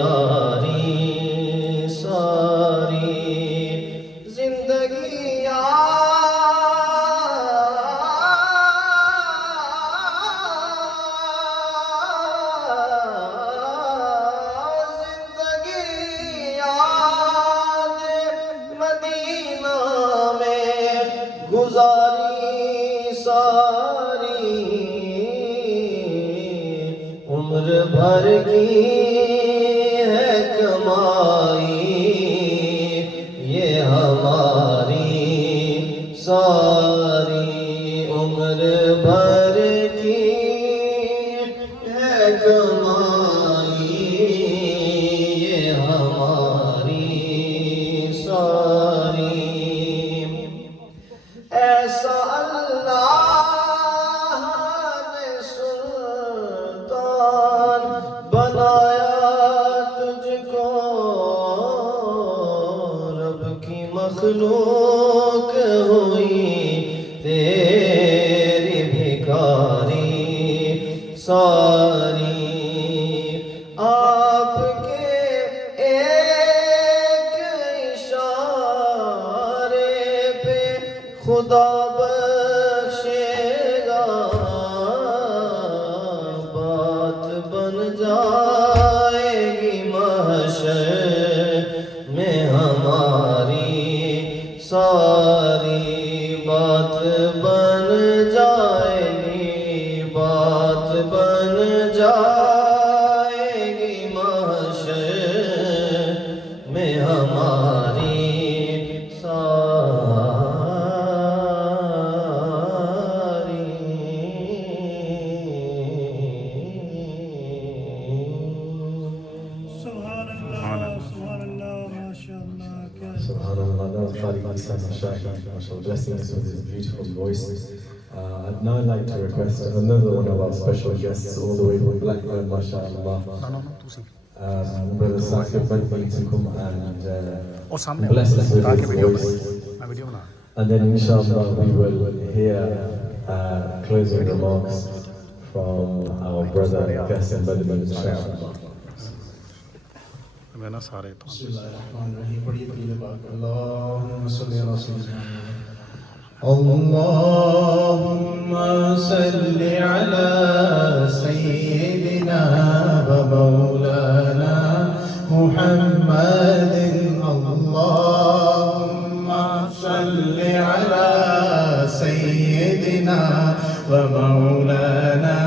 गुजारी सारी जिंदगी मदीना में गुजारी सारी उम्र भर की है कमाई ये हमारी सारी उम्र भर की है कमाई ये हमारी सारी ऐसा अल्लाह ने सुल्तान बनाया तुझको रब की मखलूक हुई तेरी भिखारी सारी आपके एक इशारे पे खुदा बख्शेगा बात बन जाएगी महशर में हमारी सारी बात बन जाएगी बात बन जाएगी महशर में हमारी Blessing us with his beautiful voice. I'd now like to request another one of our special guests, all the way from Blackburn, mashallah. Brother Sakib Badri to come and bless us with his voice. And then inshallah we will hear closing remarks from our brother Qasim Badri, inshallah. मैंने सारे तो اللهم صل على سيدنا ومولانا محمد اللهم صل على سيدنا ومولانا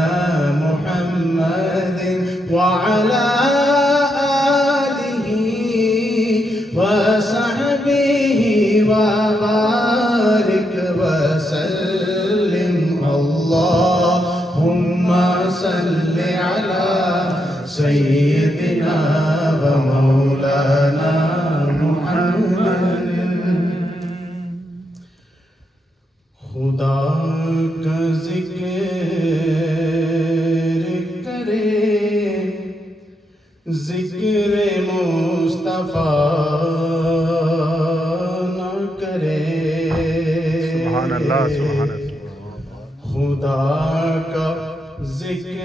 محمد وعلى وصحبه وبارك وسلم اللهم صل على سيدنا ومولانا محمد खुदा का जिक्र करे जिक्र मुस्तफा खुदा का जिक्र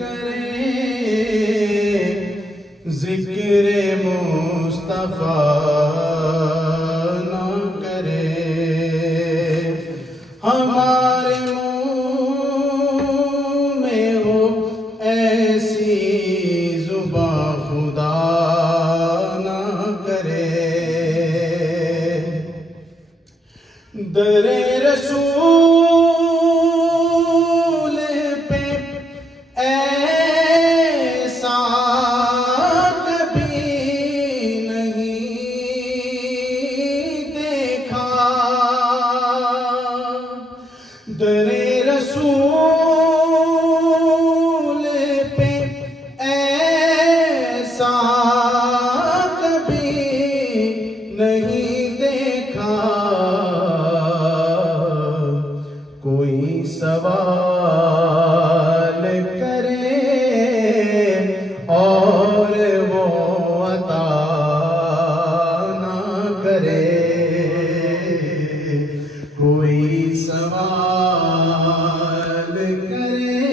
करे जिक्र मुस्तफा न करे हमारे मुँह में हो ऐसी जुबां खुदा न करे दरे रसूल पे ऐसा कभी नहीं देखा दरे रसूल पे ऐसा कभी नहीं देखा कोई सवाल करे और वो अता ना करे कोई सवाल करे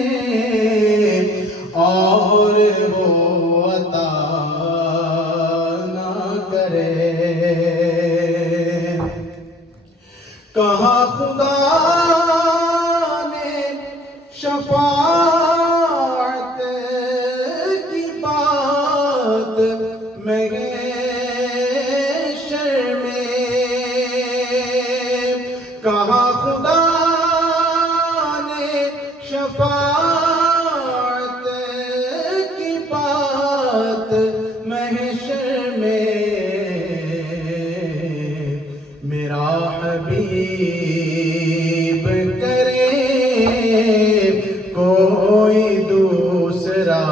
और वो रात महशर में मेरा हबीब करे कोई दूसरा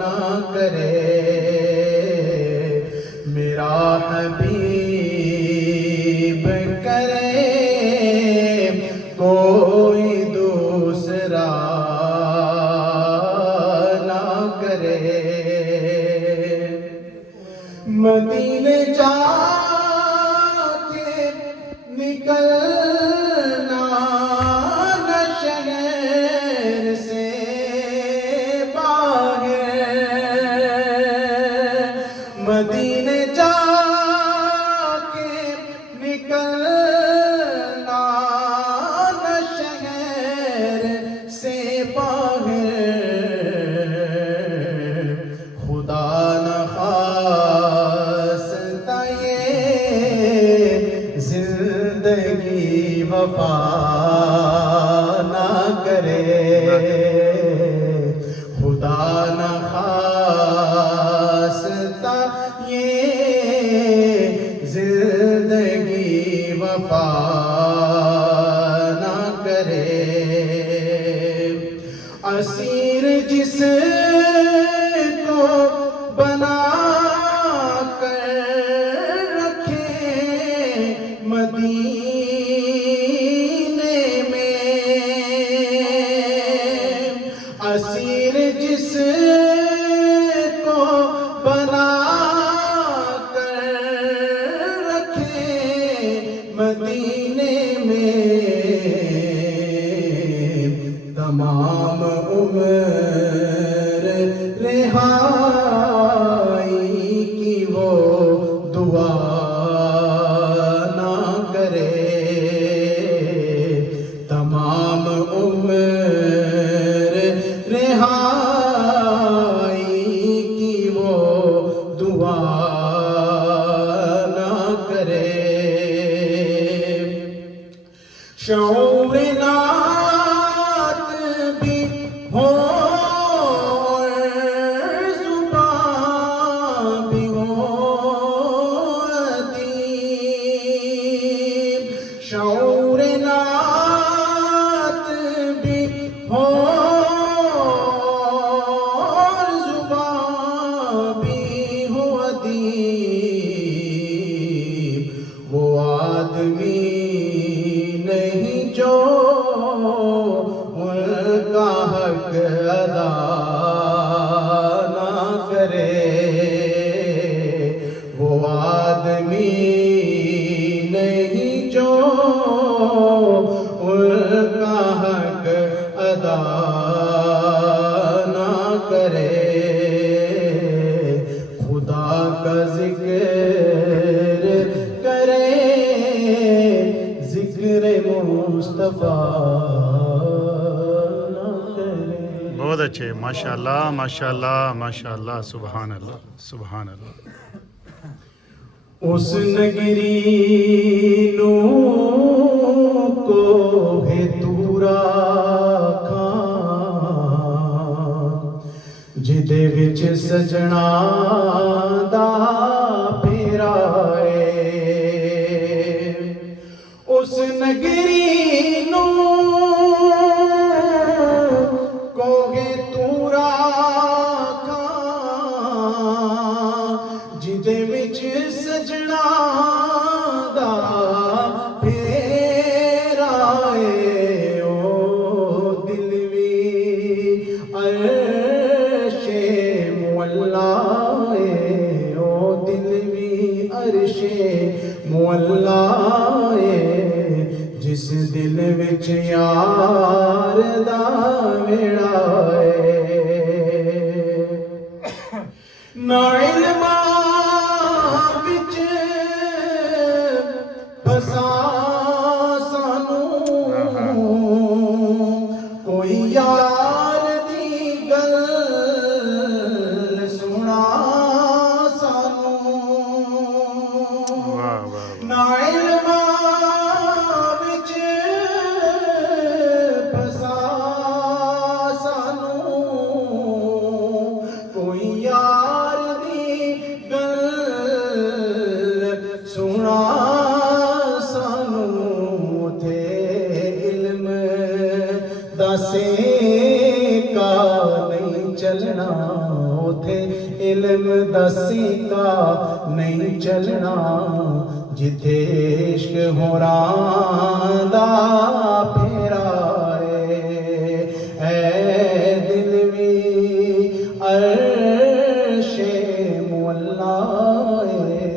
ना करे, मेरा हबीब करे कोई दूसरा ना करे। मदीने जाके निकलना न शहर से बाहर, मदीने जाके निकलना न शहर से बाहर, खुदा न खास्ता ये जिंदगी वफा ना करे, खुदा न खास्ता ये जिंदगी वफा ना करे। असीर जिसको बना कर रखे मदीने में, असीर जिसको बना कर रखे मदीने में, तमाम उम्र रिहाई की वो दुआ ना करे, तमाम उम्र रिहाई की वो दुआ ना करे। शऊर नात भी हो और ज़ुबान भी हो अदीब, शऊर नात भी हो और ज़ुबान भी हो अदीब, वो आदमी नहीं जो उनका हक अदा ना करे, वो आदमी नहीं जो उनका हक अदा ना करे। खुदा का जिक्र करे, जिक्र मुस्तफा ना करे। बहुत अच्छे, माशाल्लाह माशाल्लाह माशाल्लाह, सुभान अल्लाह सुभान अल्लाह। उस नगरी नू को है तूरा खां, जिदे विच सजना दा फेरा है, उस नगरी नू को है तूरा खां, जिदे विच सजना दा फेरा है, ओ दिल वी अर्शे मुअल्ला है, ओ दिल वी अर्शे मुअल्ला है, जिस दिल विच यार दा वेड़ा है। ना इल्मा विच फसा सानू कोई यार दी गल सुना सानू, वाह वाह वाह। ना इल्मा विच फसा सानू इल्म दसीता नहीं चलना जिथे इश्क होरां दा फेरा है दिल भी अर्शे मुअल्ला है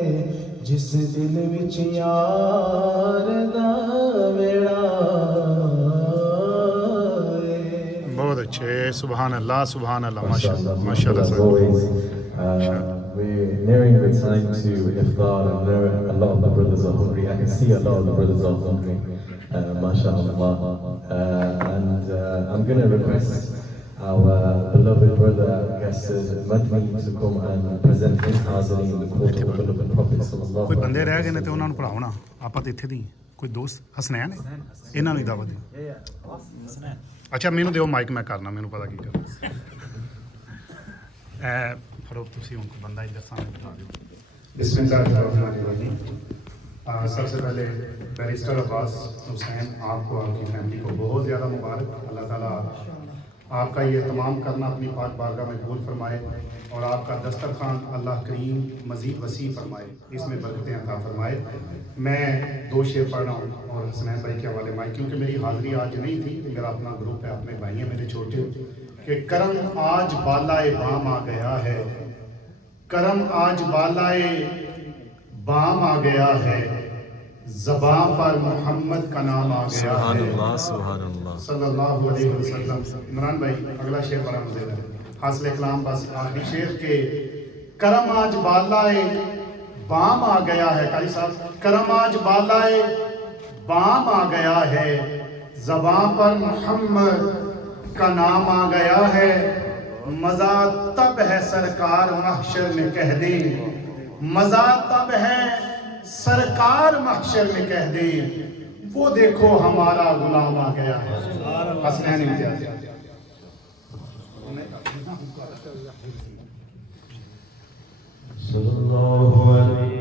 जिस दिल विच यार दा वेड़ा बहुत अच्छे, सुभान अल्लाह माशाल्लाह As माशाल्लाह। always, we're nearing the time to iftar. I know a lot of the brothers are hungry. I can see a lot of the brothers are hungry. MashaAllah. And I'm going to request our beloved brother guest Madni to come and present his Hazari in the court of the beloved Prophet Sallallahu ਕੋਈ Alaihi ਬੰਦੇ ਰਹਿ ਗਏ ਨੇ ਤੇ ਉਹਨਾਂ ਨੂੰ ਭਰਾਉਣਾ, ਆਪਾਂ ਤੇ ਇੱਥੇ ਦੀ ਕੋਈ ਦੋਸਤ ਹਸਨੈਨ ਨੇ, ਇਹਨਾਂ ਨੂੰ ਹੀ ਦਾਵਤ ਦਿਓ। ਅੱਛਾ ਮੈਨੂੰ ਦਿਓ ਮਾਈਕ, ਮੈਂ ਕਰਨਾ, ਮੈਨੂੰ ਪਤਾ ਕੀ ਕਰਨਾ। फरोख तुसी उनको बंदा इधर सामने बिठा दो। बिस्मिल्लाहिर्रहमानिर्रहीम। सबसे पहले बैरिस्टर अब्बास हुसैन, आपको आपकी फैमिली को बहुत ज़्यादा मुबारक। अल्लाह ताला आपका ये तमाम करना अपनी पाक बारगाह में कबूल फरमाए और आपका दस्तरखान अल्लाह करीम मज़ीद वसी फरमाए, इसमें बरकतें अता फरमाए। मैं 2 शेर पढ़ रहा हूँ और हसनैन भाई के हवाले में, क्योंकि मेरी हाज़िरी आज नहीं थी, मेरा अपना ग्रुप है, अपने भाई हैं मेरे छोटे, कि करम आज बालाए बाम आ गया है, करम आज बालाए बाम आ गया है, ज़बां पर मोहम्मद का नाम आ गया है सल्लल्लाहु अलैहि वसल्लम। इमरान भाई अगला शेर बड़ा मज़ेदार है, हासिल कलाम बस आखिरी शेर के करम आज बालाए बाम आ गया है। कारी साहब, करम आज बालाए बाम आ गया है, ज़बां पर मोहम्मद का नाम आ गया है, मज़ा तब है सरकार महशर में कह दे, मज़ा तब है सरकार महशर में कह दे, वो देखो हमारा गुलाम आ गया है। हसनैन इम्तियाज़। सल्लल्लाहु अलैहि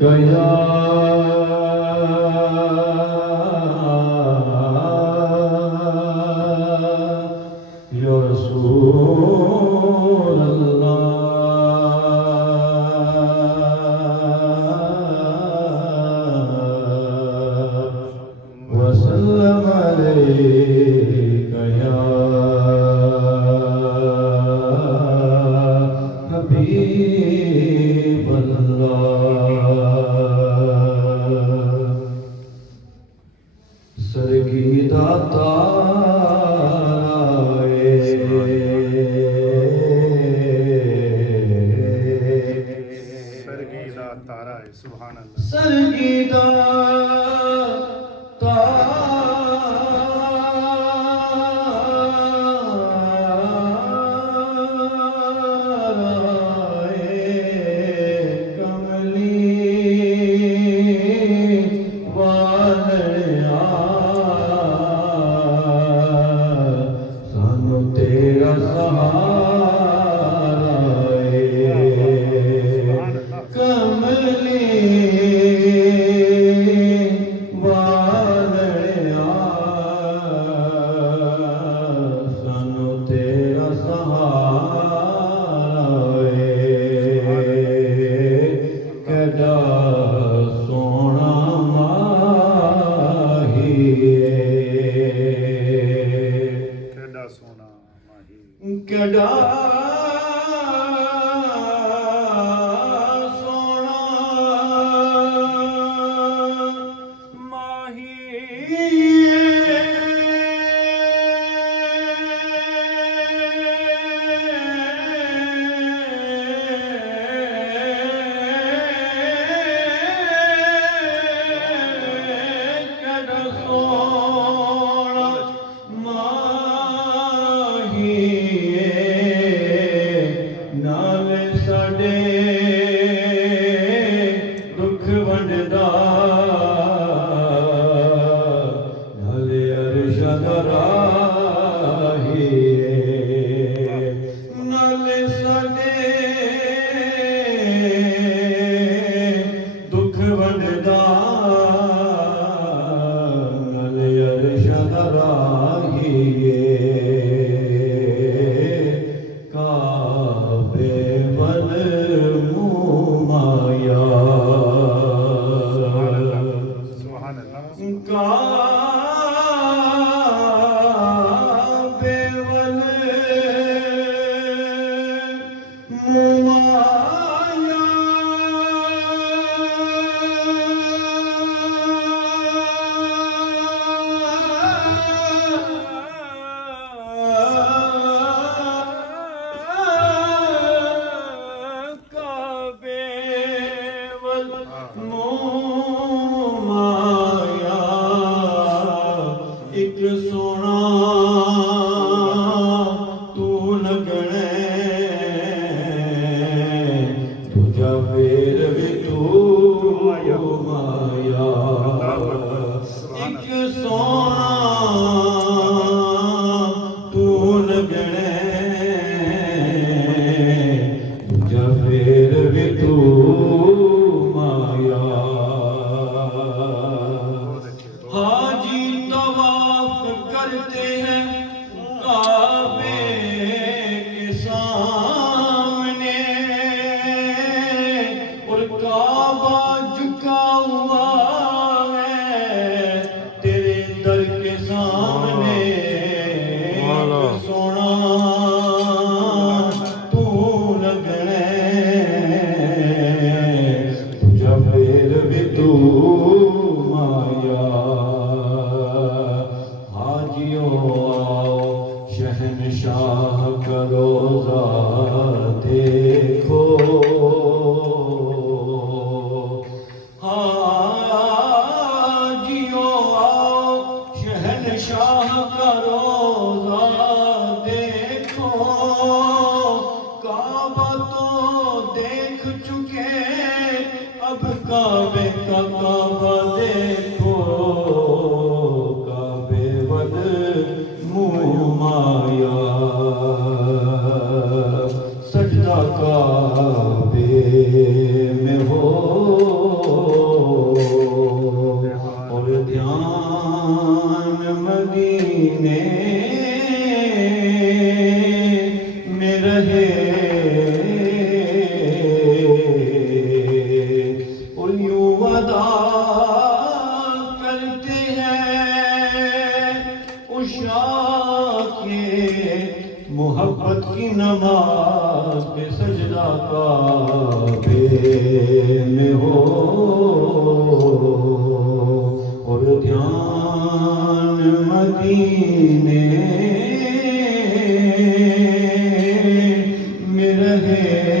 या Kabe देख चुके, अब काबे का काबा देखो, काबे वद मुँह माया, सजदा काबे में हो और ध्यान मदीने में रहे। और यूं अदा करते हैं उशा के मोहब्बत की नमाज के सजदा काबे में हो और ध्यान मदीने में रहे।